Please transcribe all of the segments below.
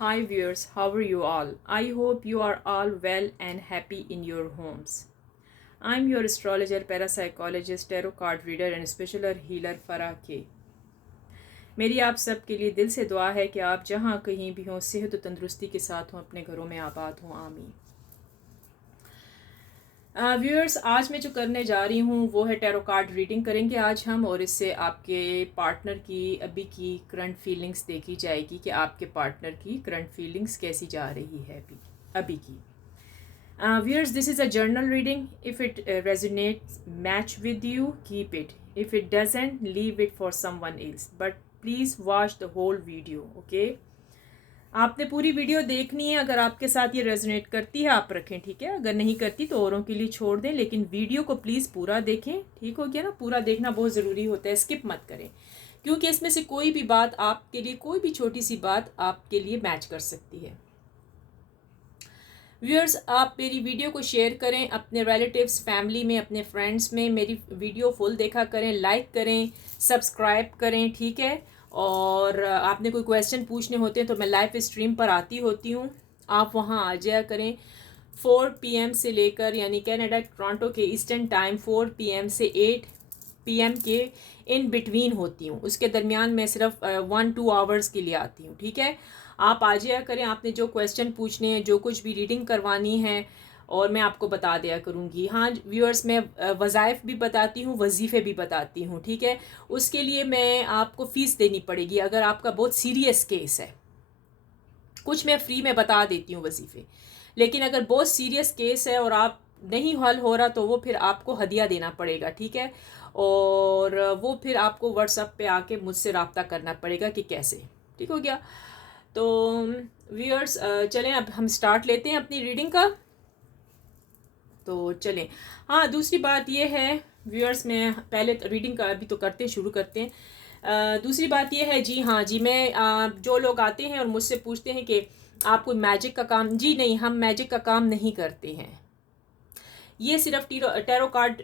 Hi viewers, how are you all? I hope you are all well and happy in your homes. I'm your astrologer, parapsychologist, tarot card reader and special healer Farah K. मेरी आप सब के लिए दिल से दुआ है कि आप जहाँ कहीं भी हों सेहत और तंदुरुस्ती के साथ हों, अपने घरों में आबाद हों, आमीन। व्यूअर्स, आज मैं जो करने जा रही हूँ वो है टैरो कार्ड रीडिंग करेंगे आज हम, और इससे आपके पार्टनर की अभी की करंट फीलिंग्स देखी जाएगी कि आपके पार्टनर की करंट फीलिंग्स कैसी जा रही है अभी की। Viewers, this is a journal reading. If it resonates, match with you, keep it. If it doesn't, leave it for someone else. But please watch the whole video, okay? आपने पूरी video देखनी है। अगर आपके साथ ये रेजोनेट करती है आप रखें, ठीक है। अगर नहीं करती तो औरों के लिए छोड़ दें, लेकिन वीडियो को प्लीज़ पूरा देखें, ठीक हो गया ना। पूरा देखना बहुत ज़रूरी होता है, स्किप मत करें, क्योंकि इसमें से कोई भी बात आपके लिए, कोई भी छोटी सी बात आपके लिए मैच कर सकती है। व्यूअर्स, आप मेरी वीडियो को शेयर करें अपने रिलेटिव्स, फैमिली में, अपने फ्रेंड्स में। मेरी वीडियो फुल देखा करें, लाइक करें, सब्सक्राइब करें, ठीक है। और आपने कोई क्वेश्चन पूछने होते हैं तो मैं लाइव स्ट्रीम पर आती होती हूँ, आप वहाँ आ जाया करें। 4 PM से लेकर, यानी कनाडा टोरंटो के ईस्टर्न टाइम 4 PM से 8 PM के इन बिटवीन होती हूँ। उसके दरमियान मैं सिर्फ 1-2 आवर्स के लिए आती हूँ, ठीक है। आप आ जाया करें, आपने जो क्वेश्चन पूछने हैं, जो कुछ भी रीडिंग करवानी है, और मैं आपको बता दिया करूँगी। हाँ व्यूअर्स, मैं वज़ाइफ भी बताती हूँ, वजीफ़े भी बताती हूँ, ठीक है। उसके लिए मैं आपको फ़ीस देनी पड़ेगी अगर आपका बहुत सीरियस केस है। कुछ मैं फ्री में बता देती हूँ वजीफ़े, लेकिन अगर बहुत सीरियस केस है और आप नहीं हल हो रहा तो वो फिर आपको हदिया देना पड़ेगा, ठीक है। और वो फिर आपको व्हाट्सएप पे आके मुझसे रब्ता करना पड़ेगा कि कैसे, ठीक हो गया। तो व्यूअर्स, चलें अब हम स्टार्ट लेते हैं अपनी रीडिंग का। तो चलें। हाँ, दूसरी बात ये है व्यूअर्स, मैं पहले रीडिंग का अभी तो करते हैं, शुरू करते हैं। दूसरी बात ये है, जी हाँ जी, मैं जो लोग आते हैं और मुझसे पूछते हैं कि आप कोई मैजिक का काम, जी नहीं, हम मैजिक का काम नहीं करते हैं। ये सिर्फ टैरो कार्ड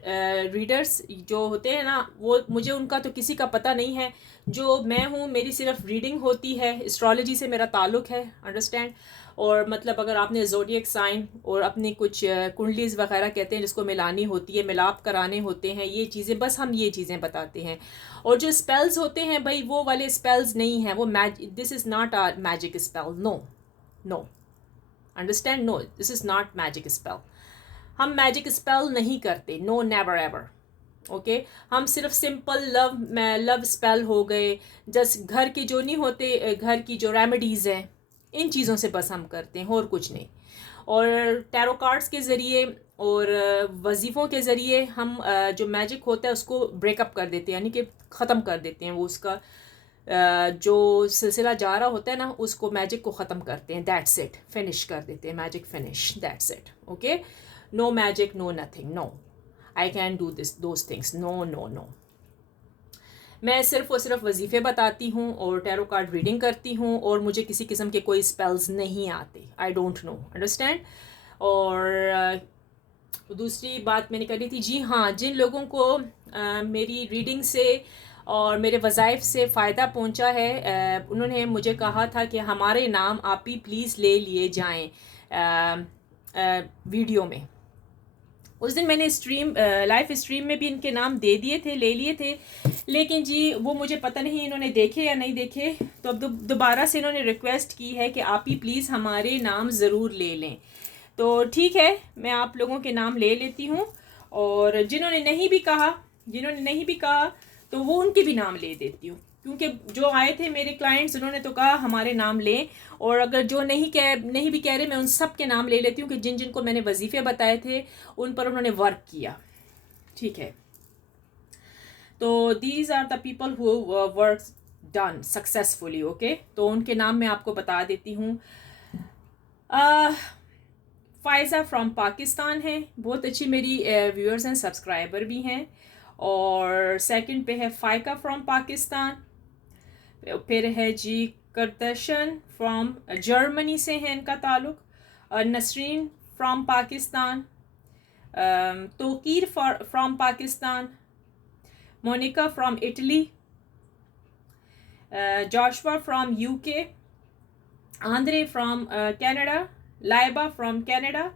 रीडर्स जो होते हैं ना, वो मुझे उनका तो किसी का पता नहीं है। जो मैं हूँ, मेरी सिर्फ रीडिंग होती है, एस्ट्रोलॉजी से मेरा ताल्लुक़ है, अंडरस्टैंड। और मतलब अगर आपने ज़ोडिएक साइन और अपनी कुछ कुंडलीज वगैरह कहते हैं जिसको मिलानी होती है, मिलाप कराने होते हैं, ये चीज़ें, बस हम ये चीज़ें बताते हैं। और जो स्पेल्स होते हैं भाई, वो वाले स्पेल्स नहीं हैं, वो this is not a magic spell, no no, understand, no, this is not magic spell. हम मैजिक स्पेल नहीं करते, नो, नेवर एवर, ओके। हम सिर्फ सिंपल लव स्पेल हो गए, जस्ट घर के जो नहीं होते, घर की जो रेमेडीज़ हैं, इन चीज़ों से बस हम करते हैं, और कुछ नहीं। और टैरो कार्ड्स के ज़रिए और वजीफ़ों के ज़रिए हम जो मैजिक होता है उसको ब्रेकअप कर देते हैं, यानी कि ख़त्म कर देते हैं। वो उसका जो सिलसिला जा रहा होता है ना, उसको मैजिक को ख़त्म करते हैं, दैट्स इट, फिनिश कर देते हैं, magic finish, that's it, okay. No magic, no nothing, no, I can do this those things, no no no. मैं सिर्फ और सिर्फ वजीफ़े बताती हूँ और टैरो कार्ड रीडिंग करती हूँ, और मुझे किसी किस्म के कोई स्पेल्स नहीं आते, आई डोंट नो, अंडरस्टैंड। और दूसरी बात मैंने करी थी, जी हाँ, जिन लोगों को मेरी रीडिंग से और मेरे वज़ाइफ से फ़ायदा पहुंचा है, उन्होंने मुझे कहा था कि हमारे नाम आप ही प्लीज़ ले लिए जाएं वीडियो में। उस दिन मैंने लाइव स्ट्रीम में भी इनके नाम दे दिए थे, ले लिए थे, लेकिन जी वो मुझे पता नहीं इन्होंने देखे या नहीं देखे। तो अब दोबारा से इन्होंने रिक्वेस्ट की है कि आप ही प्लीज़ हमारे नाम ज़रूर ले लें। तो ठीक है, मैं आप लोगों के नाम ले लेती हूँ, और जिन्होंने नहीं भी कहा तो वो उनके भी नाम ले देती हूँ, क्योंकि जो आए थे मेरे क्लाइंट्स, उन्होंने तो कहा हमारे नाम लें। और अगर जो नहीं भी कह रहे, मैं उन सब के नाम ले लेती हूँ कि जिन जिनको मैंने वजीफ़े बताए थे उन पर उन्होंने वर्क किया, ठीक है। तो these are the people who work done successfully, okay. तो उनके नाम मैं आपको बता देती हूँ। फ़ायज़ा फ्रॉम पाकिस्तान है, बहुत अच्छी मेरी व्यूअर्स हैं, सब्सक्राइबर भी हैं। और सेकंड पे है फ़ाइका फ्रॉम पाकिस्तान। फिर है जी करदशन फ्रॉम जर्मनी से है इनका ताल्लुक़। Nasreen from Pakistan. Tauqeer from Pakistan. Monica from Italy. Joshua from UK। Andre from Canada, Laiba from Canada,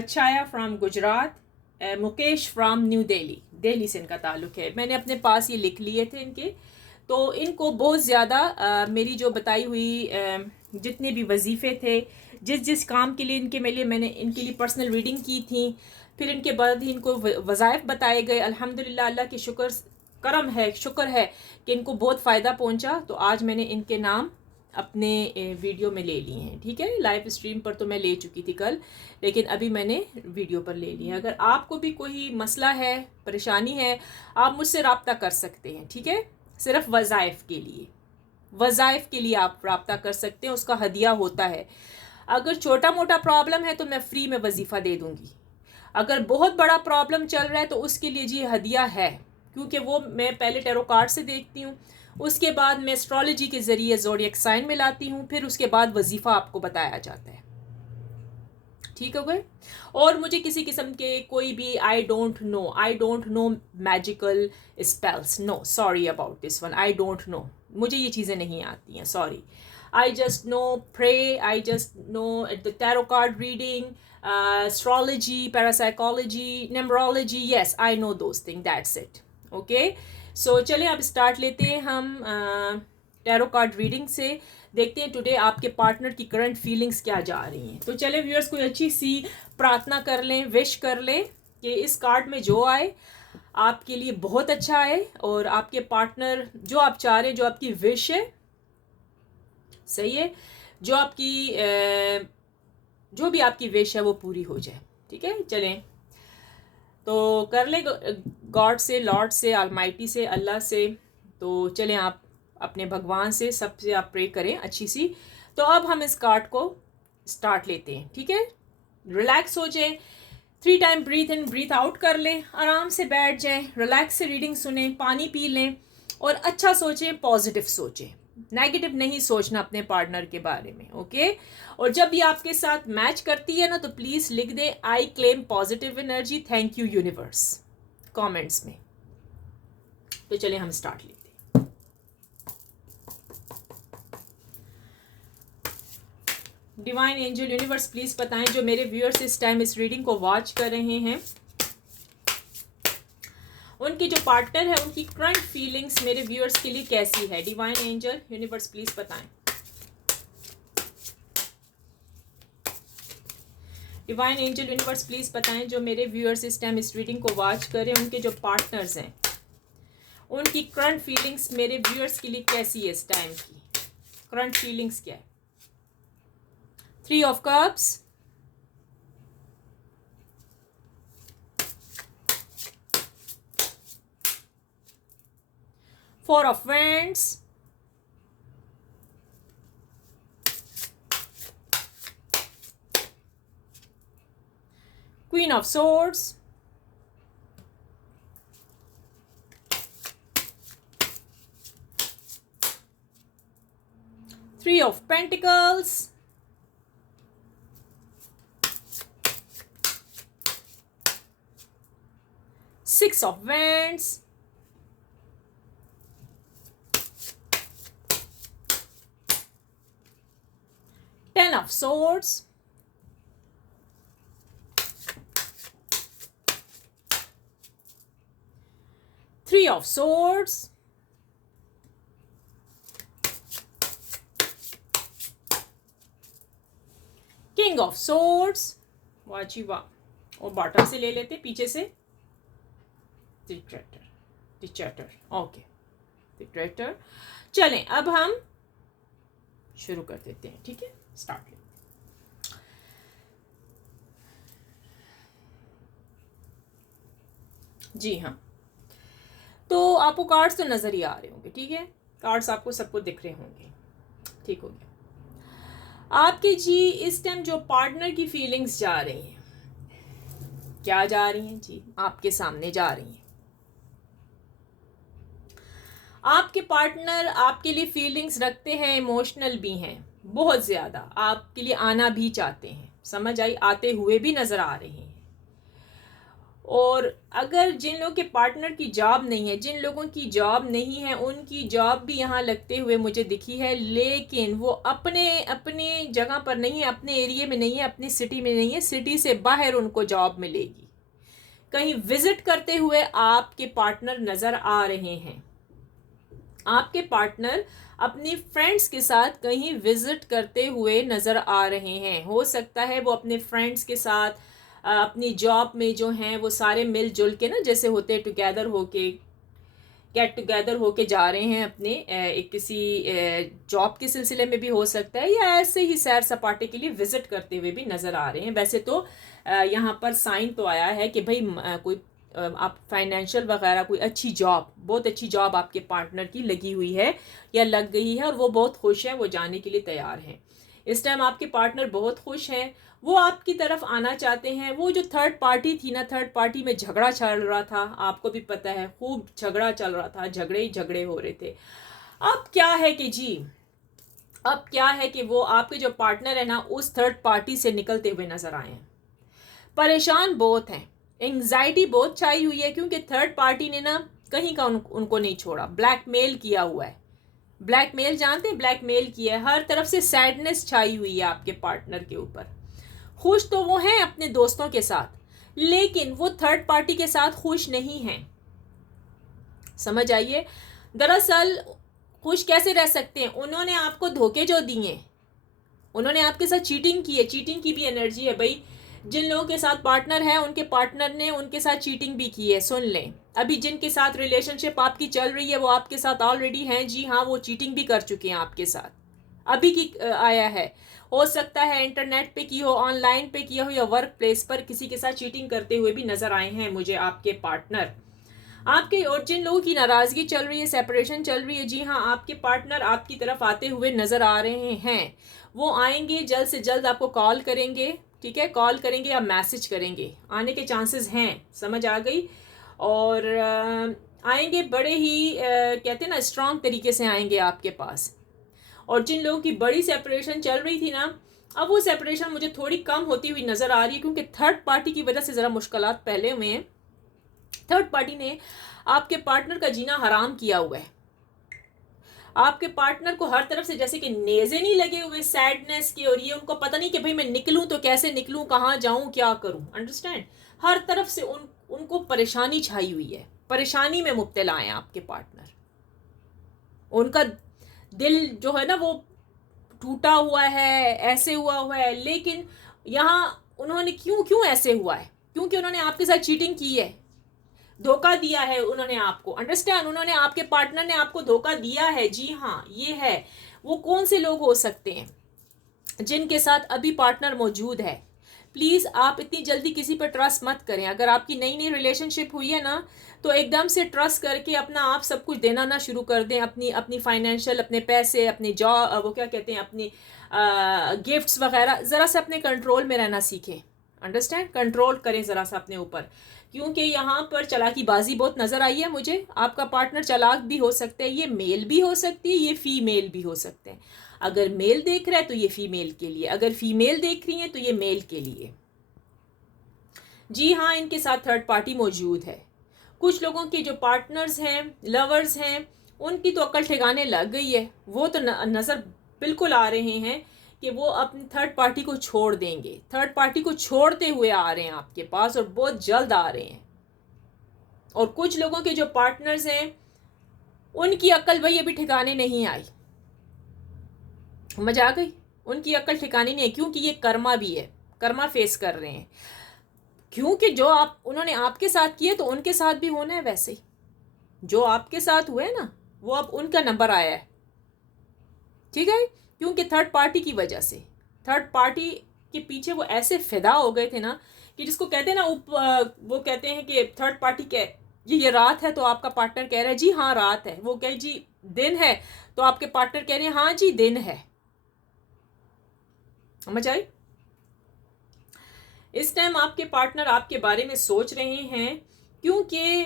Chhaya from Gujarat, Mukesh from new Delhi, Delhi से इनका ताल्लुक़ है। मैंने अपने पास ये लिख लिए थे इनके। तो इनको बहुत ज़्यादा मेरी जो बताई हुई जितने भी वजीफ़े थे, जिस जिस काम के लिए मैंने इनके लिए पर्सनल रीडिंग की थी, फिर इनके बाद ही इनको वज़ाइफ बताए गए। अल्हम्दुलिल्लाह, अल्लाह के करम है, शुक्र है कि इनको बहुत फ़ायदा पहुंचा। तो आज मैंने इनके नाम अपने वीडियो में ले लिए हैं। ठीक है, लाइव स्ट्रीम पर तो मैं ले चुकी थी कल, लेकिन अभी मैंने वीडियो पर ले लिया। अगर आपको भी कोई मसला है, परेशानी है, आप मुझसे रब्ता कर सकते हैं। ठीक है, सिर्फ वज़ाइफ के लिए आप रब्ता कर सकते हैं, उसका हदिया होता है। अगर छोटा मोटा प्रॉब्लम है तो मैं फ्री में वजीफ़ा दे दूंगी। अगर बहुत बड़ा प्रॉब्लम चल रहा है तो उसके लिए जी हदिया है, क्योंकि वो मैं पहले टैरो कार्ड से देखती हूँ, उसके बाद मैं एस्ट्रोलॉजी के ज़रिए ज़ोडिएक साइन मिलाती हूँ, फिर उसके बाद वजीफ़ा आपको बताया जाता है। ठीक हो गए। और मुझे किसी किस्म के कोई भी I don't know magical spells, no, sorry about this one, I don't know, मुझे ये चीज़ें नहीं आती हैं, sorry. I just know pray, I just know the tarot card reading, astrology, parapsychology, numerology, yes I know those thing, that's it. Okay, so चलिए अब start लेते हैं हम टैरो कार्ड रीडिंग से। देखते हैं टुडे आपके पार्टनर की करंट फीलिंग्स क्या जा रही हैं। तो चले व्यूअर्स, कोई अच्छी सी प्रार्थना कर लें, विश कर लें कि इस कार्ड में जो आए आपके लिए बहुत अच्छा आए, और आपके पार्टनर जो आप चाह रहे हैं, जो आपकी विश है, सही है, जो भी आपकी विश है वो पूरी हो जाए। ठीक है, चलें तो कर ले गॉड से, लॉर्ड से, ऑलमाइटी से, अल्लाह से। तो चलें आप अपने भगवान से, सबसे आप प्रे करें अच्छी सी। तो अब हम इस कार्ड को स्टार्ट लेते हैं। ठीक है, रिलैक्स हो जाएं, 3 टाइम ब्रीथ इन ब्रीथ आउट कर लें, आराम से बैठ जाएं, रिलैक्स से रीडिंग सुनें, पानी पी लें, और अच्छा सोचें, पॉजिटिव सोचें, नेगेटिव नहीं सोचना अपने पार्टनर के बारे में। ओके, और जब ये आपके साथ मैच करती है ना, तो प्लीज़ लिख दें I claim positive energy, thank you universe, comments में। तो चलिए हम स्टार्ट लेते हैं। डिवाइन एंजल यूनिवर्स प्लीज़ बताएं, जो मेरे व्यूअर्स इस टाइम इस रीडिंग को वॉच कर रहे हैं, उनकी जो पार्टनर है उनकी करंट फीलिंग्स मेरे व्यूअर्स के लिए कैसी है। डिवाइन एंजल यूनिवर्स प्लीज़ बताएं। डिवाइन एंजल यूनिवर्स प्लीज़ बताएं, जो मेरे व्यूअर्स इस टाइम इस रीडिंग को वॉच करें, उनके जो पार्टनर्स हैं उनकी करंट फीलिंग्स मेरे व्यूअर्स के लिए कैसी है। इस टाइम की करंट फीलिंग्स क्या है। 3 of cups, 4 of wands, 3 of swords, 3 of pentacles, 6 of wands, 10 of swords, 3 of swords, King of swords, वाची वाह, और बॉटम से ले लेते पीछे से, डिक्टेटर, ओके, डिक्टेटर। चलें अब हम शुरू कर देते हैं। ठीक है, स्टार्ट लेते हैं। जी हाँ, तो आपको कार्ड्स तो नज़र ही आ रहे होंगे। ठीक है, कार्ड्स आपको सबको दिख रहे होंगे। ठीक हो गया। आपके जी इस टाइम जो पार्टनर की फीलिंग्स जा रही हैं, क्या जा रही हैं जी, आपके सामने जा रही हैं। आपके पार्टनर आपके लिए फीलिंग्स रखते हैं, इमोशनल भी हैं, बहुत ज़्यादा आपके लिए आना भी चाहते हैं, समझ आई, आते हुए भी नज़र आ रहे हैं। और अगर जिन लोगों के पार्टनर की जॉब नहीं है, जिन लोगों की जॉब नहीं है, उनकी जॉब भी यहाँ लगते हुए मुझे दिखी है, लेकिन वो अपने अपने जगह पर नहीं है, अपने एरिया में नहीं है, अपनी सिटी में नहीं है, सिटी से बाहर उनको जॉब मिलेगी। कहीं विजिट करते हुए आपके पार्टनर नज़र आ रहे हैं। आपके पार्टनर अपनी फ्रेंड्स के साथ कहीं विजिट करते हुए नज़र आ रहे हैं। हो सकता है वो अपने फ्रेंड्स के साथ अपनी जॉब में जो हैं वो सारे मिलजुल के ना, जैसे होते टुगेदर होके, गेट टुगेदर होके जा रहे हैं अपने एक किसी जॉब के सिलसिले में भी हो सकता है, या ऐसे ही सैर सपाटे के लिए विजिट करते हुए भी नज़र आ रहे हैं। वैसे तो यहाँ पर साइन तो आया है कि भाई कोई आप फाइनेंशियल वगैरह कोई अच्छी जॉब, बहुत अच्छी जॉब आपके पार्टनर की लगी हुई है या लग गई है और वो बहुत खुश हैं, वो जाने के लिए तैयार हैं। इस टाइम आपके पार्टनर बहुत खुश हैं, वो आपकी तरफ आना चाहते हैं। वो जो थर्ड पार्टी थी ना, थर्ड पार्टी में झगड़ा चल रहा था, आपको भी पता है खूब झगड़ा चल रहा था, झगड़े ही झगड़े हो रहे थे। अब क्या है कि जी, अब क्या है कि वो आपके जो पार्टनर है ना, उस थर्ड पार्टी से निकलते हुए नजर आए हैं। परेशान बहुत हैं, एंग्जाइटी बहुत छाई हुई है, क्योंकि थर्ड पार्टी ने ना कहीं का उनको नहीं छोड़ा, ब्लैकमेल किया हुआ है। ब्लैकमेल जानते हैं, ब्लैकमेल किया है, हर तरफ से सैडनेस छाई हुई है आपके पार्टनर के ऊपर। खुश तो वो हैं अपने दोस्तों के साथ, लेकिन वो थर्ड पार्टी के साथ खुश नहीं हैं। समझ आइए, दरअसल खुश कैसे रह सकते हैं? उन्होंने आपको धोखे जो दिए, उन्होंने आपके साथ चीटिंग की है। चीटिंग की भी एनर्जी है भाई। जिन लोगों के साथ पार्टनर है, उनके पार्टनर ने उनके साथ चीटिंग भी की है। सुन लें, अभी जिनके साथ रिलेशनशिप आपकी चल रही है वो आपके साथ ऑलरेडी हैं, जी हाँ, वो चीटिंग भी कर चुके हैं आपके साथ, अभी की आया है। हो सकता है इंटरनेट पे की हो, ऑनलाइन पे किया हो, या वर्क प्लेस पर किसी के साथ चीटिंग करते हुए भी नजर आए हैं मुझे आपके पार्टनर। आपके और जिन लोगों की नाराजगी चल रही है, सेपरेशन चल रही है, जी हाँ, आपके पार्टनर आपकी तरफ आते हुए नजर आ रहे हैं। वो आएंगे, जल्द से जल्द आपको कॉल करेंगे, ठीक है, कॉल करेंगे या मैसेज करेंगे, आने के चांसेस हैं, समझ आ गई। और आएंगे बड़े ही कहते हैं ना, स्ट्रांग तरीके से आएंगे आपके पास। और जिन लोगों की बड़ी सेपरेशन चल रही थी ना, अब वो सेपरेशन मुझे थोड़ी कम होती हुई नजर आ रही है, क्योंकि थर्ड पार्टी की वजह से ज़रा मुश्किलात पहले हुए हैं। थर्ड पार्टी ने आपके पार्टनर का जीना हराम किया हुआ है। आपके पार्टनर को हर तरफ से जैसे कि नेज़े नहीं लगे हुए सैडनेस के, और ये उनको पता नहीं कि भाई मैं निकलूं तो कैसे निकलूं, कहाँ जाऊं, क्या करूं। अंडरस्टैंड, हर तरफ से उनको परेशानी छाई हुई है, परेशानी में मुब्तला हैं आपके पार्टनर। उनका दिल जो है ना वो टूटा हुआ है, ऐसे हुआ है। लेकिन यहाँ उन्होंने क्यों क्यों ऐसे हुआ है? क्योंकि उन्होंने आपके साथ चीटिंग की है, धोखा दिया है उन्होंने आपको। अंडरस्टैंड, उन्होंने आपके पार्टनर ने आपको धोखा दिया है, जी हाँ, ये है। वो कौन से लोग हो सकते हैं जिनके साथ अभी पार्टनर मौजूद है? प्लीज़ आप इतनी जल्दी किसी पर ट्रस्ट मत करें। अगर आपकी नई नई रिलेशनशिप हुई है ना, तो एकदम से ट्रस्ट करके अपना आप सब कुछ देना ना शुरू कर दें, अपनी अपनी फाइनेंशियल, अपने पैसे, अपनी जॉब, वो क्या कहते हैं, अपनी गिफ्ट्स वगैरह, ज़रा सा अपने कंट्रोल में रहना सीखें। अंडरस्टैंड, कंट्रोल करें ज़रा सा अपने ऊपर, क्योंकि यहाँ पर चालाकीबाजी बहुत नज़र आई है मुझे। आपका पार्टनर चालाक भी हो सकते हैं, ये मेल भी हो सकती है, ये फीमेल भी हो सकते हैं। अगर मेल देख रहा है तो ये फीमेल के लिए, अगर फीमेल देख रही है तो ये मेल के लिए। जी हाँ, इनके साथ थर्ड पार्टी मौजूद है। कुछ लोगों के जो पार्टनर्स हैं, लवर्स हैं, उनकी तो अक्ल ठिकाने लग गई है। वो तो नज़र बिल्कुल आ रहे हैं कि वो अपनी थर्ड पार्टी को छोड़ देंगे, थर्ड पार्टी को छोड़ते हुए आ रहे हैं आपके पास, और बहुत जल्द आ रहे हैं। और कुछ लोगों के जो पार्टनर्स हैं, उनकी अक्ल भाई अभी ठिकाने नहीं आई, समझ आ गई, उनकी अक्ल ठिकाने नहीं है, क्योंकि ये कर्मा भी है, कर्मा फेस कर रहे हैं। क्योंकि जो आप उन्होंने आपके साथ किए तो उनके साथ भी होना है वैसे ही। जो आपके साथ हुए ना, वो अब उनका नंबर आया है, ठीक है, क्योंकि थर्ड पार्टी की वजह से, थर्ड पार्टी के पीछे वो ऐसे फिदा हो गए थे ना, कि जिसको कहते हैं ना, वो कहते हैं कि थर्ड पार्टी के ये रात है तो आपका पार्टनर कह रहा है जी हाँ रात है, वो कहे जी दिन है तो आपके पार्टनर कह रहे हैं हाँ जी दिन है। समझ आई? इस टाइम आपके पार्टनर आपके बारे में सोच रहे हैं, क्योंकि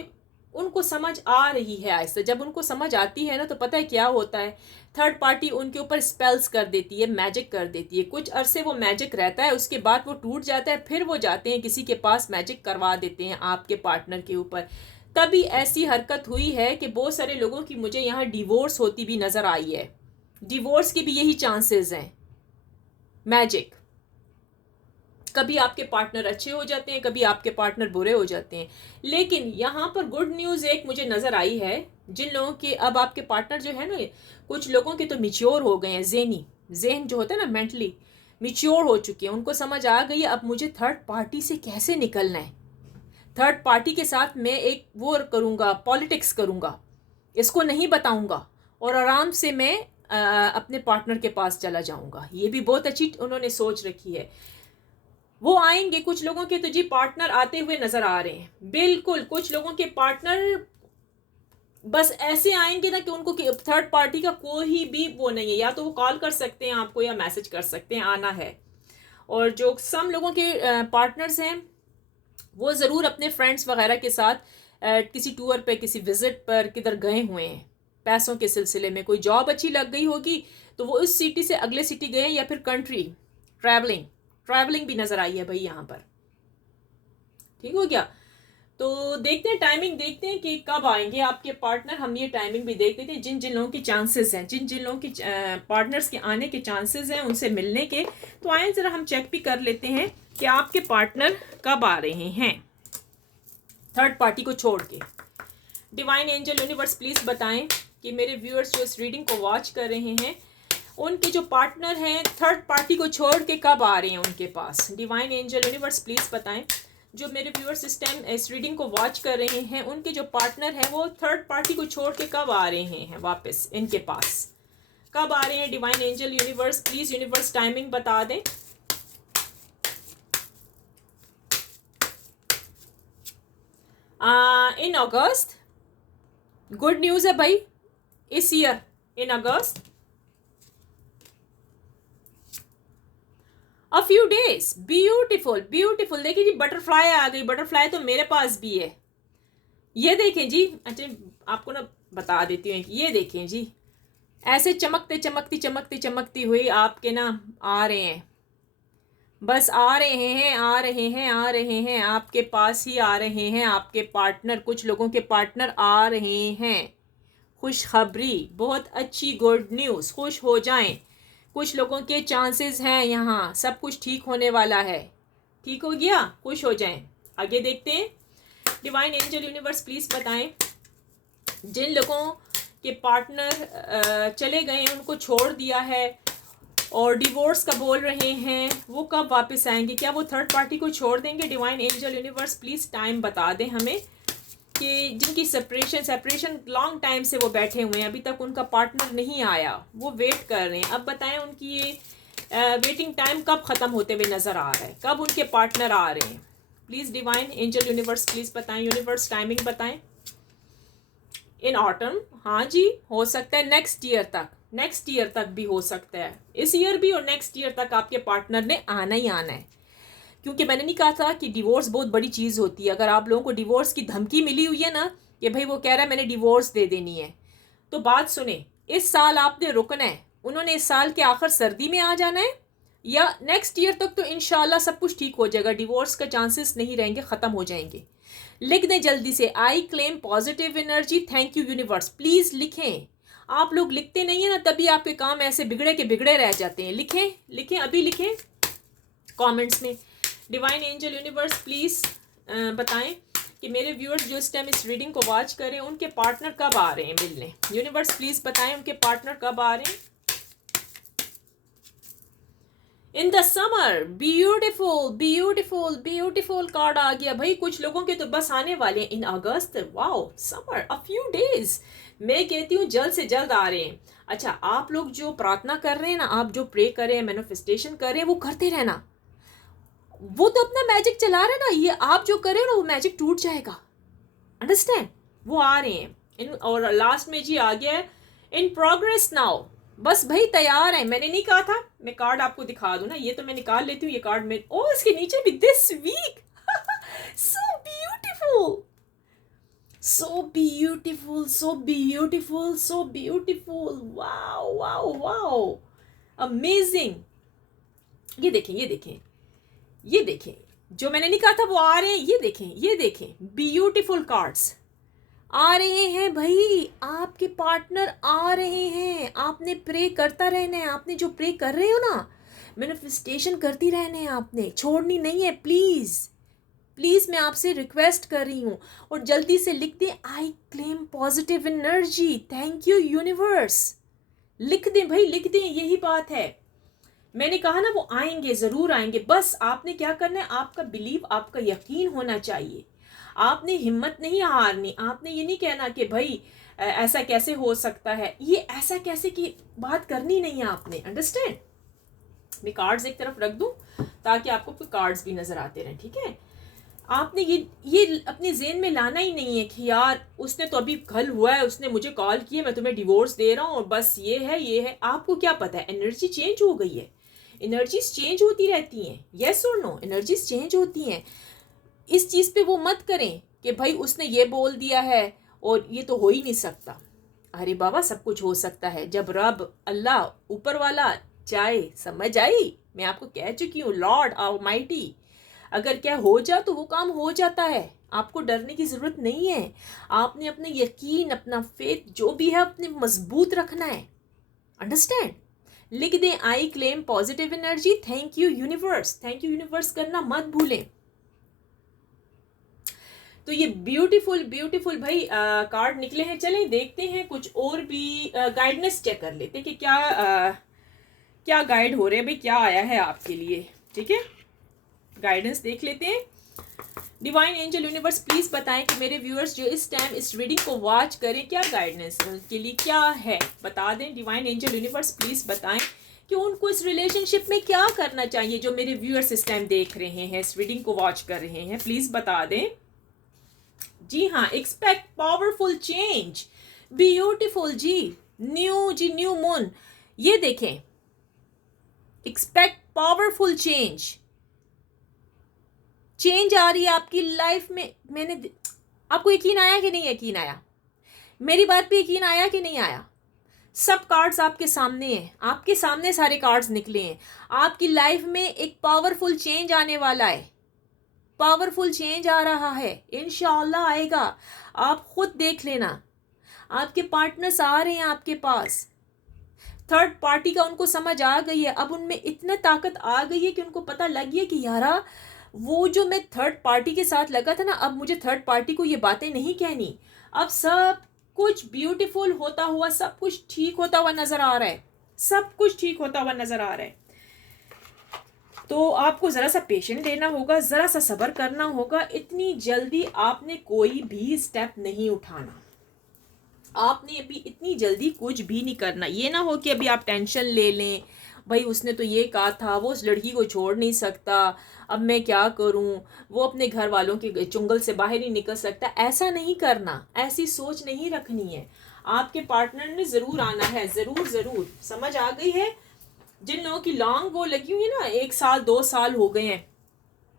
उनको समझ आ रही है आहिस्ता। जब उनको समझ आती है ना तो पता है क्या होता है, थर्ड पार्टी उनके ऊपर स्पेल्स कर देती है, मैजिक कर देती है। कुछ अरसे वो मैजिक रहता है, उसके बाद वो टूट जाता है, फिर वो जाते हैं किसी के पास मैजिक करवा देते हैं आपके पार्टनर के ऊपर। तभी ऐसी हरकत हुई है कि बहुत सारे लोगों की मुझे यहाँ डिवोर्स होती भी नज़र आई है। डिवोर्स के भी यही चांसेस हैं, मैजिक। कभी आपके पार्टनर अच्छे हो जाते हैं, कभी आपके पार्टनर बुरे हो जाते हैं। लेकिन यहाँ पर गुड न्यूज़ एक मुझे नज़र आई है, जिन लोगों के अब आपके पार्टनर जो है ना, कुछ लोगों के तो मिच्योर हो गए हैं, जहन जो होता है ना, मेंटली मिच्योर हो चुके हैं। उनको समझ आ गई है अब मुझे थर्ड पार्टी से कैसे निकलना है, थर्ड पार्टी के साथ मैं एक वो करूँगा, पॉलिटिक्स करूँगा, इसको नहीं बताऊँगा और आराम से मैं अपने पार्टनर के पास चला जाऊँगा। ये भी बहुत अच्छी उन्होंने सोच रखी है। वो आएंगे, कुछ लोगों के तो जी पार्टनर आते हुए नजर आ रहे हैं, बिल्कुल। कुछ लोगों के पार्टनर बस ऐसे आएंगे ना कि उनको थर्ड पार्टी का कोई भी वो नहीं है, या तो वो कॉल कर सकते हैं आपको या मैसेज कर सकते हैं आना है। और जो सम लोगों के पार्टनर्स हैं वो ज़रूर अपने फ्रेंड्स वगैरह के साथ किसी टूर पे, किसी विजिट पर किधर गए हुए हैं, पैसों के सिलसिले में कोई जॉब अच्छी लग गई होगी तो वो उस सिटी से अगले सिटी गए, या फिर कंट्री ट्रैवलिंग भी नज़र आई है भाई यहाँ पर। ठीक हो गया। तो देखते हैं, टाइमिंग देखते हैं कि कब आएंगे आपके पार्टनर। हम ये टाइमिंग भी देख लेते हैं, जिन जिन लोगों की चांसेस हैं, जिन जिन लोगों की पार्टनर्स के आने के चांसेस हैं उनसे मिलने के। तो आए ज़रा हम चेक भी कर लेते हैं कि आपके पार्टनर कब आ रहे हैं थर्ड पार्टी को छोड़ के। डिवाइन एंजल यूनिवर्स प्लीज़ बताएं कि मेरे व्यूअर्स जो इस रीडिंग को वॉच कर रहे हैं, उनके जो पार्टनर हैं थर्ड पार्टी को छोड़ के कब आ रहे हैं उनके पास। डिवाइन एंजल यूनिवर्स प्लीज़ बताएं, जो मेरे व्यूअर्स इस टाइम इस रीडिंग को वॉच कर रहे हैं, उनके जो पार्टनर हैं वो थर्ड पार्टी को छोड़ के कब आ रहे हैं वापस इनके पास, कब आ रहे हैं। Divine angel universe please universe timing बता दें। इन अगस्त, गुड न्यूज़ है भाई, इस year in August, a few days. Beautiful beautiful. देखिए जी बटरफ्लाई आ गई, बटरफ्लाई तो मेरे पास भी है। ये देखें जी, अच्छा आपको ना बता देती हूँ, ये देखें जी, ऐसे चमकते चमकती चमकती चमकती हुई आपके ना आ रहे हैं, बस आ रहे हैं आ रहे हैं आ रहे हैं, आपके पास ही आ रहे हैं आपके पार्टनर। कुछ लोगों के पार्टनर आ रहे हैं। खुशखबरी, बहुत अच्छी गुड न्यूज़, खुश हो जाएं। कुछ लोगों के चांसेस हैं यहाँ, सब कुछ ठीक होने वाला है। ठीक हो गया, खुश हो जाएं। आगे देखते हैं। डिवाइन एंजल यूनिवर्स प्लीज़ बताएं, जिन लोगों के पार्टनर चले गए, उनको छोड़ दिया है और डिवोर्स का बोल रहे हैं, वो कब वापस आएंगे, क्या वो थर्ड पार्टी को छोड़ देंगे। Divine angel universe please time बता दें हमें कि जिनकी सेपरेशन लॉन्ग टाइम से वो बैठे हुए हैं, अभी तक उनका पार्टनर नहीं आया, वो वेट कर रहे हैं। अब बताएं उनकी ये वेटिंग टाइम कब ख़त्म होते हुए नज़र आ रहा है, कब उनके पार्टनर आ रहे हैं। Please divine angel universe please बताएं, यूनिवर्स टाइमिंग बताएं। इन ऑटम, हाँ जी, हो सकता है नेक्स्ट ईयर तक भी हो सकता है, इस ईयर भी और नेक्स्ट ईयर तक आपके पार्टनर ने आना ही आना है। क्योंकि मैंने नहीं कहा था कि डिवोर्स बहुत बड़ी चीज़ होती है। अगर आप लोगों को डिवोर्स की धमकी मिली हुई है ना कि भाई वो कह रहा है मैंने डिवोर्स दे देनी है, तो बात सुने, इस साल आपने रुकना है। उन्होंने इस साल के आखिर सर्दी में आ जाना है, या नेक्स्ट ईयर तक तो इंशाल्लाह सब कुछ ठीक हो जाएगा, डिवोर्स का चांसेस नहीं रहेंगे, ख़त्म हो जाएंगे। लिख दें जल्दी से, I claim positive energy, thank you universe. Please लिखें, आप लोग लिखते नहीं है ना, तभी आपके काम ऐसे बिगड़े के बिगड़े रह जाते हैं। लिखें लिखें, अभी लिखें कमेंट्स में। डिवाइन एंजल यूनिवर्स प्लीज़ बताएं कि मेरे व्यूअर्स जो इस टाइम इस रीडिंग को वॉच करें, उनके पार्टनर कब आ रहे हैं मिलने। यूनिवर्स प्लीज़ बताएं उनके पार्टनर कब आ रहे हैं। In the summer, beautiful beautiful beautiful card आ गया भाई। कुछ लोगों के तो बस आने वाले हैं in August. Wow, summer, a few days. मैं कहती हूँ जल्द से जल्द आ रहे हैं। अच्छा, आप लोग जो प्रार्थना कर रहे हैं ना, आप जो प्रे कर रहे हैं, मैनिफेस्टेशन कर रहे हैं, वो करते रहना। वो तो अपना मैजिक चला रहे हैं ना, ये आप जो कर रहे हो ना वो मैजिक टूट जाएगा। अंडरस्टैंड? वो आ रहे हैं इन, और लास्ट में जी आ गया है इन प्रोग्रेस नाउ। बस भाई तैयार है। मैंने नहीं कहा था, मैं कार्ड आपको दिखा दूं ना, ये तो मैं निकाल लेती हूँ ये कार्ड में। ओ, इसके नीचे भी this week so beautiful. So beautiful, so beautiful, so beautiful. Wow, wow, wow. Amazing. ये देखें, ये देखें, ये देखें, जो मैंने नहीं कहा था वो आ रहे हैं। ये देखें, ये देखें, ब्यूटीफुल कार्ड्स आ रहे हैं भाई। आपके पार्टनर आ रहे हैं। आपने प्रे करता रहना है। आपने जो प्रे कर रहे हो ना, मैनिफेस्टेशन करती रहना है, आपने छोड़नी नहीं है। प्लीज़ प्लीज़ मैं आपसे रिक्वेस्ट कर रही हूँ। और जल्दी से लिख दें, I claim positive energy, thank you universe. लिख दें भाई, लिख दें, यही बात है। मैंने कहा ना वो आएंगे, ज़रूर आएंगे। बस आपने क्या करना है, आपका बिलीव, आपका यकीन होना चाहिए। आपने हिम्मत नहीं हारनी। आपने ये नहीं कहना कि भाई ऐसा कैसे हो सकता है, ये ऐसा कैसे की बात करनी नहीं है आपने। अंडरस्टैंड। मैं कार्ड्स एक तरफ रख दूं ताकि आपको कोई कार्ड्स भी नजर आते रहें, ठीक है। आपने ये अपने जेन में लाना ही नहीं है कि यार उसने तो अभी कल हुआ है, उसने मुझे कॉल किया, मैं तुम्हें डिवोर्स दे रहा हूँ और बस ये है, ये है। आपको क्या पता है, एनर्जी चेंज हो गई है। एनर्जीज चेंज होती रहती हैं, यस और नो, एनर्जीज चेंज होती हैं। इस चीज़ पे वो मत करें कि भाई उसने ये बोल दिया है और ये तो हो ही नहीं सकता। अरे बाबा, सब कुछ हो सकता है जब रब, अल्लाह, ऊपर वाला चाहे। समझ आई? मैं आपको कह चुकी हूँ, लॉर्ड ऑलमाइटी अगर क्या हो जाए तो वो काम हो जाता है। आपको डरने की ज़रूरत नहीं है। आपने अपने यकीन, अपना फेथ जो भी है, अपने मजबूत रखना है। अंडरस्टैंड। लिख दें, I claim positive energy, thank you universe. Thank you universe करना मत भूलें। तो ये ब्यूटीफुल ब्यूटीफुल भाई कार्ड निकले हैं। चलें देखते हैं, कुछ और भी गाइडनेस चेक कर लेते हैं कि क्या गाइड हो रहे हैं भाई, क्या आया है आपके लिए। ठीक है, गाइडेंस देख लेते हैं। डिवाइन एंजल यूनिवर्स प्लीज बताएं कि मेरे व्यूअर्स जो इस टाइम इस रीडिंग को वॉच करें, क्या गाइडेंस उनके लिए क्या है, बता दें। डिवाइन एंजल यूनिवर्स प्लीज बताएं कि उनको इस रिलेशनशिप में क्या करना चाहिए। जो मेरे व्यूअर्स इस टाइम देख रहे हैं, इस रीडिंग को वॉच कर रहे हैं, प्लीज बता दें। जी हाँ, एक्सपेक्ट पावरफुल चेंज, ब्यूटीफुल जी, न्यू मून। ये देखें, एक्सपेक्ट पावरफुल चेंज, चेंज आ रही है आपकी लाइफ में। आपको यकीन आया कि नहीं यकीन आया? मेरी बात पे यकीन आया कि नहीं आया? सब कार्ड्स आपके सामने हैं, आपके सामने सारे कार्ड्स निकले हैं। आपकी लाइफ में एक पावरफुल चेंज आने वाला है। पावरफुल चेंज आ रहा है, इंशाअल्लाह आएगा। आप खुद देख लेना। आपके पार्टनर्स आ रहे हैं आपके पास। थर्ड पार्टी का उनको समझ आ गई है। अब उनमें इतना ताकत आ गई है कि उनको पता लग गया कि यारा वो जो मैं थर्ड पार्टी के साथ लगा था ना, अब मुझे थर्ड पार्टी को ये बातें नहीं कहनी। अब सब कुछ ब्यूटीफुल होता हुआ, सब कुछ ठीक होता हुआ नजर आ रहा है। सब कुछ ठीक होता हुआ नजर आ रहा है। तो आपको ज़रा सा पेशेंट लेना होगा, ज़रा सा सब्र करना होगा। इतनी जल्दी आपने कोई भी स्टेप नहीं उठाना। आपने अभी इतनी जल्दी कुछ भी नहीं करना। ये ना हो कि अभी आप टेंशन ले लें, भाई उसने तो ये कहा था, वो उस लड़की को छोड़ नहीं सकता, अब मैं क्या करूं, वो अपने घर वालों के चुंगल से बाहर नहीं निकल सकता। ऐसा नहीं करना, ऐसी सोच नहीं रखनी है। आपके पार्टनर ने ज़रूर आना है, ज़रूर ज़रूर। समझ आ गई है? जिन लोगों की लॉन्ग वो लगी हुई है ना, 1 साल 2 साल हो गए हैं,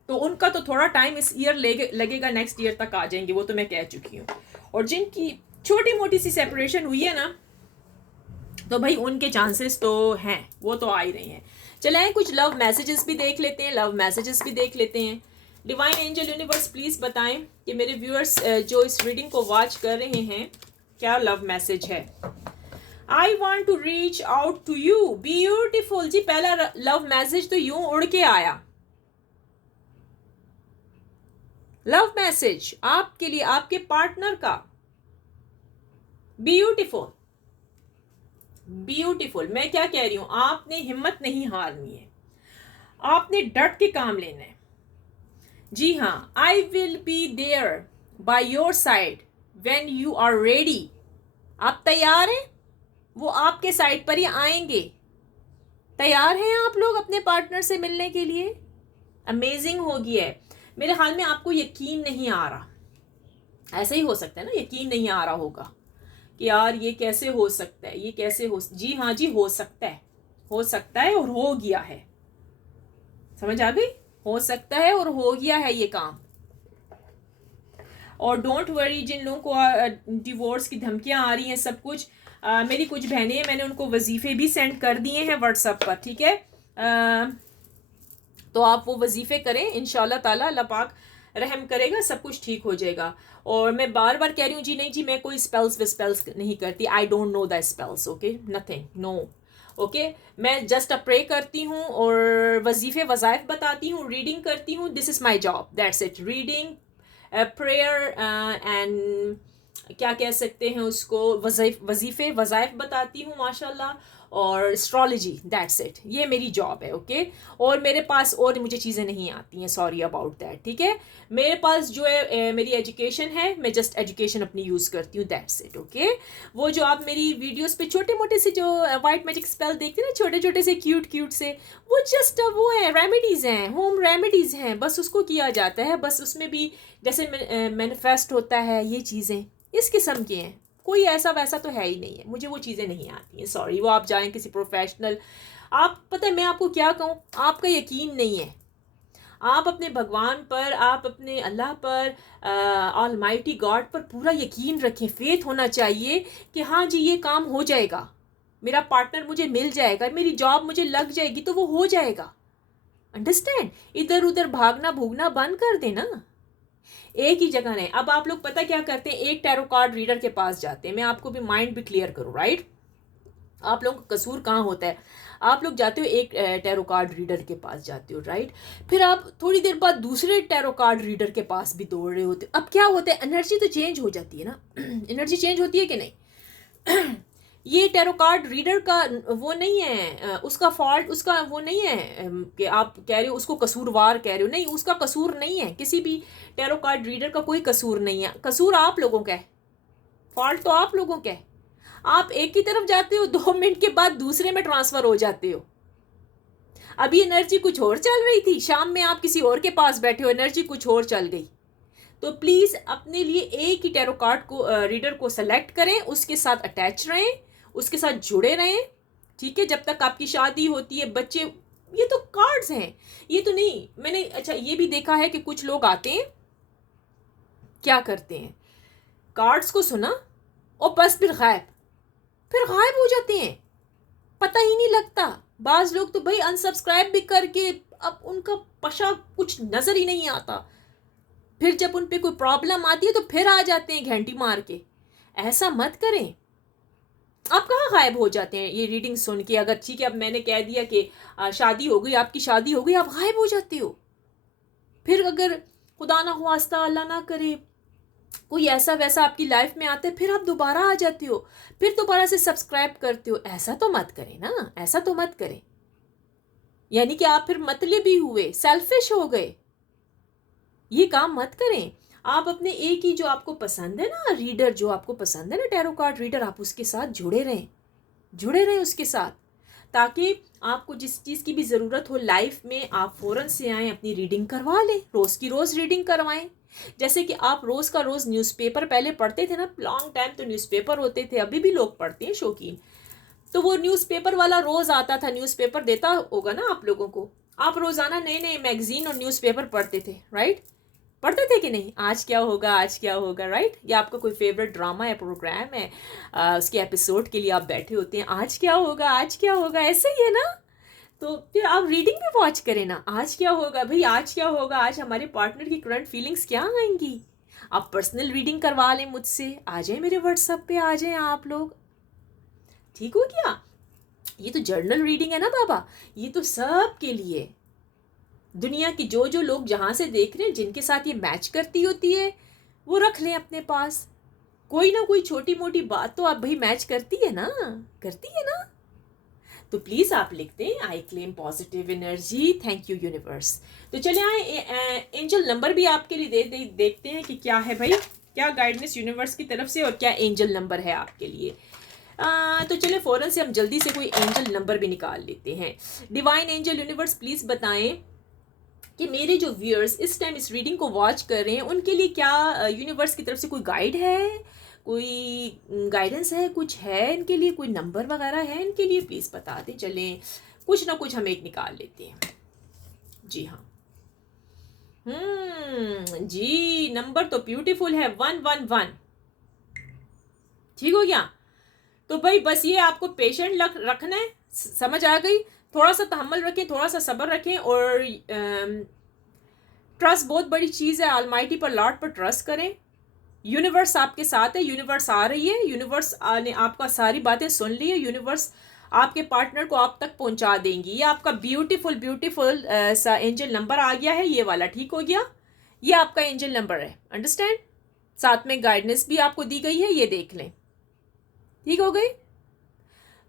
तो उनका तो थोड़ा टाइम इस ईयर लगेगा, नेक्स्ट ईयर तक आ जाएंगे, वो तो मैं कह चुकी हूँ। और जिनकी छोटी मोटी सी सेपरेशन हुई है ना, तो भाई उनके चांसेस तो हैं, वो तो आ ही रहे हैं। चलें कुछ लव मैसेजेस भी देख लेते हैं, लव मैसेजेस भी देख लेते हैं। डिवाइन एंजल यूनिवर्स प्लीज बताएं कि मेरे व्यूअर्स जो इस रीडिंग को वॉच कर रहे हैं, क्या लव मैसेज है। I want to reach out to you, beautiful जी। पहला लव मैसेज तो यूं उड़ के आया। लव मैसेज आपके लिए, आपके पार्टनर का। Beautiful beautiful. मैं क्या कह रही हूं, आपने हिम्मत नहीं हारनी है, आपने डट के काम लेना है। जी हाँ, I will be there by your side when you are ready. आप तैयार हैं? वो आपके साइड पर ही आएंगे। तैयार हैं आप लोग अपने पार्टनर से मिलने के लिए? अमेजिंग हो गया है। मेरे ख्याल में आपको यकीन नहीं आ रहा। ऐसा ही हो सकता है ना, यकीन नहीं आ रहा होगा कि यार ये कैसे हो सकता है, ये कैसे हो। जी हाँ जी, हो सकता है, हो सकता है और हो गया है। समझ आ गई? हो सकता है और हो गया है ये काम। और डोंट वरी जिन लोगों को डिवोर्स की धमकियां आ रही हैं सब कुछ, मेरी कुछ बहनें हैं, मैंने उनको वजीफ़े भी सेंड कर दिए हैं व्हाट्सएप पर, ठीक है। तो आप वो वजीफ़े करें, इंशाल्लाह ताला अल्लाह पाक रहम करेगा, सब कुछ ठीक हो जाएगा। और मैं बार बार कह रही हूँ जी, नहीं जी मैं कोई स्पेल्स विस्पेल्स नहीं करती, I don't know the spells, okay, nothing, no, okay. मैं जस्ट अ प्रे करती हूँ और वजीफ़े वज़ाइफ बताती हूँ, रीडिंग करती हूँ, this is my job, that's it. Reading, prayer and क्या कह सकते हैं उसको, वजीफ़े वज़ाइफ बताती हूँ माशाल्लाह, और एस्ट्रोलॉजी, दैट्स इट, ये मेरी जॉब है, ओके। और मेरे पास और मुझे चीज़ें नहीं आती हैं, सॉरी अबाउट दैट, ठीक है। मेरे पास जो है मेरी एजुकेशन है, मैं जस्ट एजुकेशन अपनी यूज़ करती हूँ, दैट्स इट, ओके। वो जो आप मेरी वीडियोस पे छोटे मोटे से जो वाइट मैजिक स्पेल देखते हैं ना, छोटे छोटे से क्यूट क्यूट से, वो जस्ट वो है, रेमेडीज़ हैं, होम रेमेडीज़ हैं, बस उसको किया जाता है, बस उसमें भी जैसे मैनिफेस्ट होता है, ये चीज़ें इस किस्म की हैं, कोई ऐसा वैसा तो है ही नहीं है, मुझे वो चीज़ें नहीं आती हैं, सॉरी। वो आप जाएं किसी प्रोफेशनल, आप पता है मैं आपको क्या कहूँ, आपका यकीन नहीं है, आप अपने भगवान पर, आप अपने अल्लाह पर, ऑलमाइटी गॉड पर पूरा यकीन रखें, फेथ होना चाहिए कि हाँ जी ये काम हो जाएगा, मेरा पार्टनर मुझे मिल जाएगा, मेरी जॉब मुझे लग जाएगी, तो वो हो जाएगा, अंडरस्टैंड। इधर उधर भागना भूगना बंद कर देना, एक ही जगह नहीं। अब आप लोग पता क्या करते हैं, एक टैरो कार्ड रीडर के पास जाते हैं, मैं आपको भी माइंड भी क्लियर करूँ, राइट। आप लोगों का कसूर कहाँ होता है, आप लोग जाते हो एक टैरो कार्ड रीडर के पास जाते हो, राइट, फिर आप थोड़ी देर बाद दूसरे टैरो कार्ड रीडर के पास भी दौड़ रहे होते हो। अब क्या होता है, एनर्जी तो चेंज हो जाती है ना एनर्जी चेंज होती है कि नहीं ये टैरो कार्ड रीडर का वो नहीं है, उसका फॉल्ट, उसका वो नहीं है कि आप कह रहे हो उसको कसूरवार कह रहे हो, नहीं, उसका कसूर नहीं है, किसी भी टैरो कार्ड रीडर का कोई कसूर नहीं है, कसूर आप लोगों का है, फॉल्ट तो आप लोगों का है। आप एक की तरफ जाते हो, 2 मिनट के बाद दूसरे में ट्रांसफर हो जाते हो। अभी एनर्जी कुछ और चल रही थी, शाम में आप किसी और के पास बैठे हो, एनर्जी कुछ और चल गई। तो प्लीज अपने लिए एक ही टैरो कार्ड को रीडर को सेलेक्ट करें, उसके साथ अटैच रहें, उसके साथ जुड़े रहें, ठीक है। जब तक आपकी शादी होती है, बच्चे, ये तो कार्ड्स हैं, ये तो नहीं। मैंने अच्छा ये भी देखा है कि कुछ लोग आते हैं, क्या करते हैं, कार्ड्स को सुना और बस फिर गायब हो जाते हैं, पता ही नहीं लगता। बाज लोग तो भाई अनसब्सक्राइब भी करके अब उनका पशा कुछ नजर ही नहीं आता, फिर जब उन पे कोई प्रॉब्लम आती है तो फिर आ जाते हैं घंटी मार के। ऐसा मत करें, आप कहाँ गायब हो जाते हैं ये रीडिंग सुन के। अगर ठीक है, अब मैंने कह दिया कि शादी हो गई, आपकी शादी हो गई, आप गायब हो जाते हो। फिर अगर खुदा ना हुआस्ता, अल्लाह ना करे, कोई ऐसा वैसा आपकी लाइफ में आता है, फिर आप दोबारा आ जाते हो, फिर दोबारा से सब्सक्राइब करते हो। ऐसा तो मत करें ना, ऐसा तो मत करें, यानी कि आप फिर मतलबी हुए, सेल्फिश हो गए, ये काम मत करें। आप अपने एक ही जो आपको पसंद है ना रीडर, जो आपको पसंद है ना टैरो कार्ड रीडर, आप उसके साथ जुड़े रहें उसके साथ, ताकि आपको जिस चीज़ की भी ज़रूरत हो लाइफ में, आप फ़ौरन से आएँ, अपनी रीडिंग करवा लें, रोज़ की रोज़ रीडिंग करवाएं। जैसे कि आप रोज़ का रोज़ न्यूज़पेपर पहले पढ़ते थे ना, लॉन्ग टाइम तो न्यूज़पेपर होते थे, अभी भी लोग पढ़ते हैं शौकीन, तो वो न्यूज़पेपर वाला रोज़ आता था, न्यूज़पेपर देता होगा ना आप लोगों को, आप रोज़ाना नए नए मैगजीन और न्यूज़पेपर पढ़ते थे, राइट, पढ़ते थे कि नहीं, आज क्या होगा, आज क्या होगा, राइट। या आपका कोई फेवरेट ड्रामा या प्रोग्राम है, उसके एपिसोड के लिए आप बैठे होते हैं, आज क्या होगा, आज क्या होगा, ऐसे ही है ना। तो फिर आप रीडिंग भी वॉच करें ना, आज क्या होगा भाई, आज क्या होगा, आज हमारे पार्टनर की करंट फीलिंग्स क्या आएंगी। आप पर्सनल रीडिंग करवा लें मुझसे, आ जाए मेरे व्हाट्सएप पे, आ जाए आप लोग, ठीक हो गया। ये तो जर्नल रीडिंग है ना बाबा, ये तो सब के लिए, दुनिया की जो जो लोग जहाँ से देख रहे हैं, जिनके साथ ये मैच करती होती है, वो रख लें अपने पास। कोई ना कोई छोटी मोटी बात तो आप भाई मैच करती है ना, करती है ना। तो प्लीज़ आप लिखते हैं, I claim positive energy, thank you universe. तो चले आए एंजल नंबर भी आपके लिए देखते हैं कि क्या है भाई, क्या गाइडेंस यूनिवर्स की तरफ से और क्या एंजल नंबर है आपके लिए। तो चले फ़ौरन से हम जल्दी से कोई एंजल नंबर भी निकाल लेते हैं। डिवाइन एंजल यूनिवर्स प्लीज़ बताएं कि मेरे जो व्यूअर्स इस टाइम इस रीडिंग को वॉच कर रहे हैं, उनके लिए क्या यूनिवर्स की तरफ से कोई गाइड है, कोई गाइडेंस है, कुछ है इनके लिए, कोई नंबर वगैरह है इनके लिए, प्लीज़ बताते चलें, कुछ ना कुछ हम एक निकाल लेते हैं। जी हाँ, जी, नंबर तो ब्यूटीफुल है, 111। ठीक हो गया। तो भाई बस ये आपको पेशेंट रखना है, समझ आ गई। थोड़ा सा तहम्मुल रखें, थोड़ा सा सब्र रखें, और ट्रस्ट बहुत बड़ी चीज़ है। ऑलमाइटी पर, लॉर्ड पर ट्रस्ट करें। यूनिवर्स आपके साथ है, यूनिवर्स आ रही है, यूनिवर्स ने आपका सारी बातें सुन ली है। यूनिवर्स आपके पार्टनर को आप तक पहुंचा देंगी। ये आपका ब्यूटीफुल ब्यूटीफुल सा एंजल नंबर आ गया है, ये वाला। ठीक हो गया, ये आपका एंजल नंबर है, अंडरस्टैंड। साथ में गाइडेंस भी आपको दी गई है, ये देख लें। ठीक हो गई।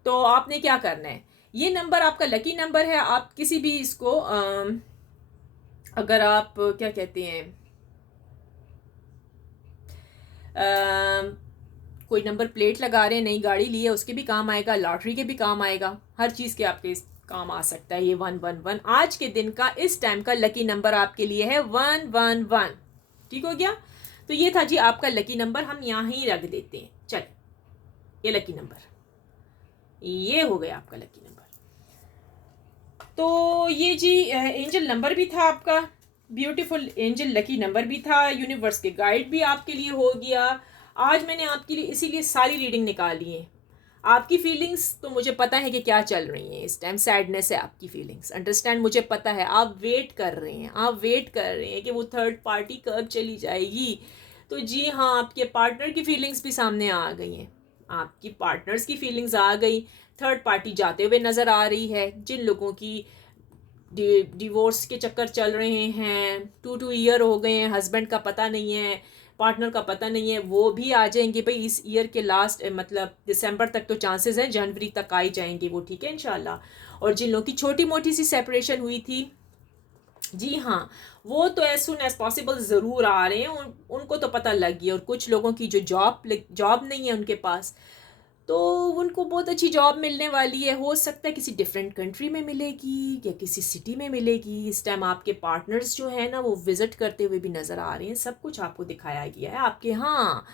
तो आपने क्या करना है, ये नंबर आपका लकी नंबर है। आप किसी भी इसको अगर आप क्या कहते हैं, कोई नंबर प्लेट लगा रहे हैं, नई गाड़ी ली है, उसके भी काम आएगा, लॉटरी के भी काम आएगा, हर चीज़ के आपके काम आ सकता है। ये 111 आज के दिन का, इस टाइम का लकी नंबर आपके लिए है 111। ठीक हो गया। तो ये था जी आपका लकी नंबर, हम यहाँ ही रख देते हैं। चल, ये लकी नंबर, ये हो गया आपका लकी नंबर। तो ये जी एंजल नंबर भी था आपका, ब्यूटीफुल एंजल लकी नंबर भी था, यूनिवर्स के गाइड भी आपके लिए हो गया। आज मैंने आपके लिए इसीलिए सारी रीडिंग निकाली है। आपकी फीलिंग्स तो मुझे पता है कि क्या चल रही हैं इस टाइम, सैडनेस है आपकी फीलिंग्स, अंडरस्टैंड, मुझे पता है। आप वेट कर रहे हैं, आप वेट कर रहे हैं कि वो थर्ड पार्टी कब चली जाएगी। तो जी हाँ, आपके पार्टनर की फीलिंग्स भी सामने आ गई हैं, आपकी पार्टनर्स की फीलिंग्स आ गई। थर्ड पार्टी जाते हुए नज़र आ रही है। जिन लोगों की डिवोर्स के चक्कर चल रहे हैं, 2 ईयर हो गए हैं, हस्बैंड का पता नहीं है, पार्टनर का पता नहीं है, वो भी आ जाएंगे भाई इस ईयर के लास्ट, मतलब दिसंबर तक तो चांसेस हैं, जनवरी तक आ ही जाएंगे वो। ठीक है इंशाल्लाह। और जिन लोगों की छोटी मोटी सी सेपरेशन हुई थी, जी हाँ, वो तो एज सुन एज पॉसिबल ज़रूर आ रहे हैं। उनको तो पता लग गया। और कुछ लोगों की जो जॉब नहीं है उनके पास, तो उनको बहुत अच्छी जॉब मिलने वाली है। हो सकता है किसी डिफरेंट कंट्री में मिलेगी या किसी सिटी में मिलेगी। इस टाइम आपके पार्टनर्स जो है ना, वो विजिट करते हुए भी नज़र आ रहे हैं। सब कुछ आपको दिखाया गया है आपके। हाँ,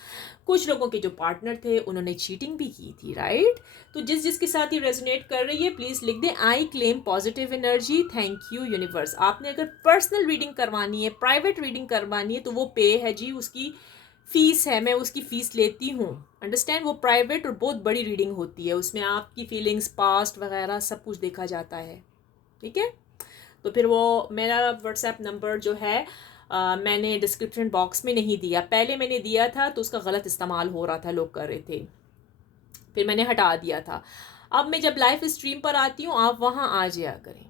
कुछ लोगों के जो पार्टनर थे उन्होंने चीटिंग भी की थी, राइट। तो जिसके साथ ये रेजोनेट कर रही है, प्लीज़ लिख दें, I claim positive energy, thank you universe. आपने अगर पर्सनल रीडिंग करवानी है, प्राइवेट रीडिंग करवानी है, तो वो पे है जी, उसकी फीस है, मैं उसकी फ़ीस लेती हूँ, अंडरस्टैंड। वो प्राइवेट और बहुत बड़ी रीडिंग होती है, उसमें आपकी फीलिंग्स, पास्ट वगैरह सब कुछ देखा जाता है। ठीक है। तो फिर वो मेरा व्हाट्सएप नंबर जो है मैंने डिस्क्रिप्शन बॉक्स में नहीं दिया। पहले मैंने दिया था तो उसका गलत इस्तेमाल हो रहा था, लोग कर रहे थे, फिर मैंने हटा दिया था। अब मैं जब लाइव स्ट्रीम पर आती हूँ, आप वहाँ आ जाया करें,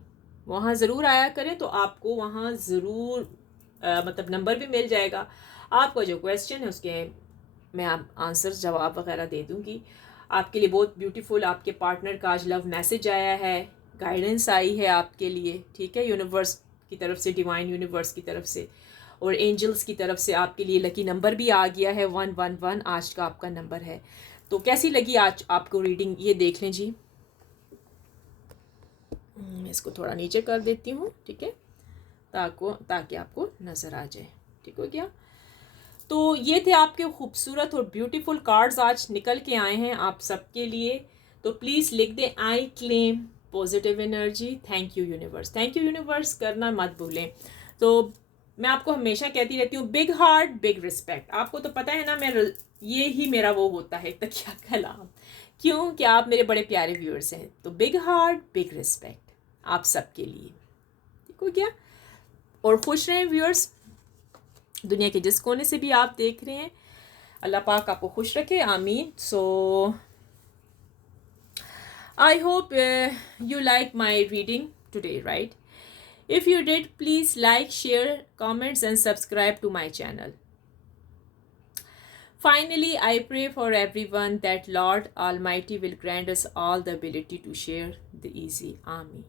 वहाँ ज़रूर आया करें, तो आपको वहाँ ज़रूर मतलब नंबर भी मिल जाएगा। आपका जो क्वेश्चन है उसके मैं आप आंसर जवाब वगैरह दे दूँगी। आपके लिए बहुत ब्यूटीफुल आपके पार्टनर का आज लव मैसेज आया है, गाइडेंस आई है आपके लिए। ठीक है, यूनिवर्स की तरफ से, डिवाइन यूनिवर्स की तरफ से और एंजल्स की तरफ से आपके लिए लकी नंबर भी आ गया है, 111 आज का आपका नंबर है। तो कैसी लगी आज आपको रीडिंग, ये देख लें जी। मैं इसको थोड़ा नीचे कर देती हूँ, ठीक है, ताकि आपको नज़र आ जाए। ठीक हो गया। तो ये थे आपके खूबसूरत और ब्यूटीफुल कार्ड्स आज निकल के आए हैं आप सबके लिए। तो प्लीज़ लिख दें, I claim positive energy, thank you universe. Thank you universe करना मत भूलें। तो मैं आपको हमेशा कहती रहती हूँ, बिग हार्ट बिग रिस्पेक्ट। आपको तो पता है ना, ये ही मेरा वो होता है तकिया कलाम, क्यों कि आप मेरे बड़े प्यारे व्यूअर्स हैं। तो बिग हार्ट बिग रिस्पेक्ट आप सबके लिए। ठीक हो गया। और खुश रहें व्यूअर्स, दुनिया के जिस कोने से भी आप देख रहे हैं, अल्लाह पाक आपको खुश रखे, आमीन। So I hope you like my reading today, right? If you did, please like, share, comments and subscribe to my channel. Finally, I pray for everyone that Lord Almighty will grant us all the ability to share the easy. Amen.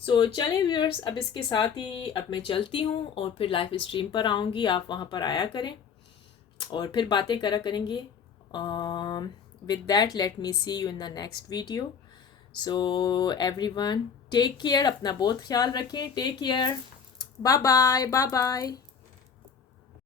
So चलें viewers, अब इसके साथ ही अब मैं चलती हूँ और फिर लाइव स्ट्रीम पर आऊँगी, आप वहाँ पर आया करें और फिर बातें करा करेंगे। With that, let me see you in the next video. So everyone, take care, अपना बहुत ख्याल रखें, take care, bye bye, bye bye.